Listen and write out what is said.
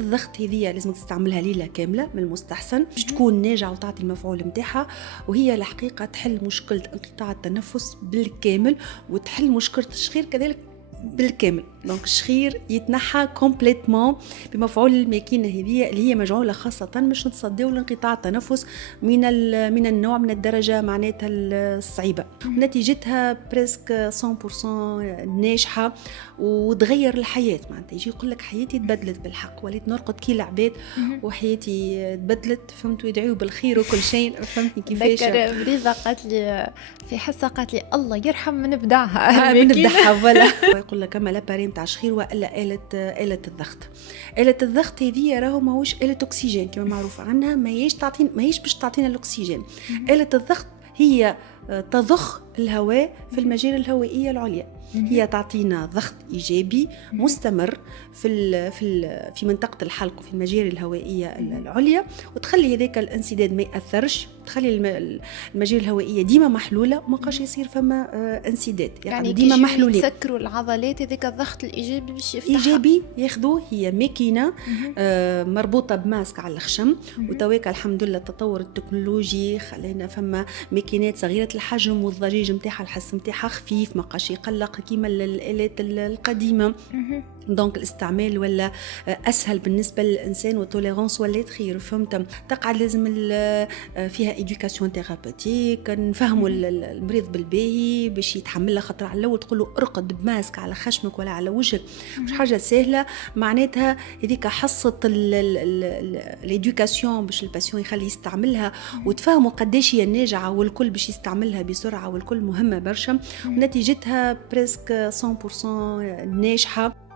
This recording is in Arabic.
الضغط هذه لازم تستعملها ليلة كاملة من المستحسن باش تكون ناجعة وتعطي المفعول متاعها، وهي الحقيقة تحل مشكلة انقطاع التنفس بالكامل وتحل مشكلة الشخير كذلك بالكامل. دونك الشخير يتنحى كومبليتمون بمفعول الماكينه هذه اللي هي مجعوله خاصه باش نتصداو لانقطاع التنفس من النوع من الدرجه معناتها الصعيبه. نتيجتها بريسك 100% ناجحه وتغير الحياه. معناتها يجي يقول لك حياتي تبدلت بالحق، وليت نرقد كي العباد وحياتي تبدلت، فهمت، ويدعيو بالخير وكل شيء. فهمتني كيفاش؟ ذكر مريضه قالت لي في حصه، قالت لي الله يرحم من ابدعها بنبدعها ولا يقول لك اما لاباري نتاع الشخير والا آلة الضغط. آلة الضغط هذه راهو ماهوش آلة أكسجين كما معروف عنها، ماهيش باش تعطينا الأكسجين. آلة الضغط هي تضخ الهواء في المجاري الهوائية العليا، هي تعطينا ضغط إيجابي مستمر في منطقة الحلق وفي المجاري الهوائية العليا، وتخلي هذاك الانسداد ما يأثرش، تخلي المجاري الهوائية ديما محلولة وما بقاش يصير فما انسداد، يعني ديما محلولين. تسكروا العضلات هذاك الضغط الإيجابي باش يفتحها. إيجابي ياخذوه، هي ماكينة مربوطة بماسك على الخشم، وتواك الحمد لله التطور التكنولوجي خلينا فما ماكينات صغيرة الحجم والضجيج متاعها الحس متاعها خفيف، ما بقاش يقلق كيما الآلات القديمة. دونك الاستعمال ولا اسهل بالنسبه للانسان والتوليرانس ولات خير. فهمت؟ تقعد لازم فيها ايدوكاسيون ثيرابيوتيك، نفهموا المريض بالباهي باش يتحملها، خاطر على الاول تقول له ارقد بماسك على خشمك ولا على وجهك مش حاجه سهله. معناتها هذيك حصه الايدوكاسيون باش الباسيون يخلي يستعملها، وتفهموا قداش هي ناجعه والكل باش يستعملها بسرعه والكل مهمه برشا، ونتيجتها بريسك 100% ناجحه.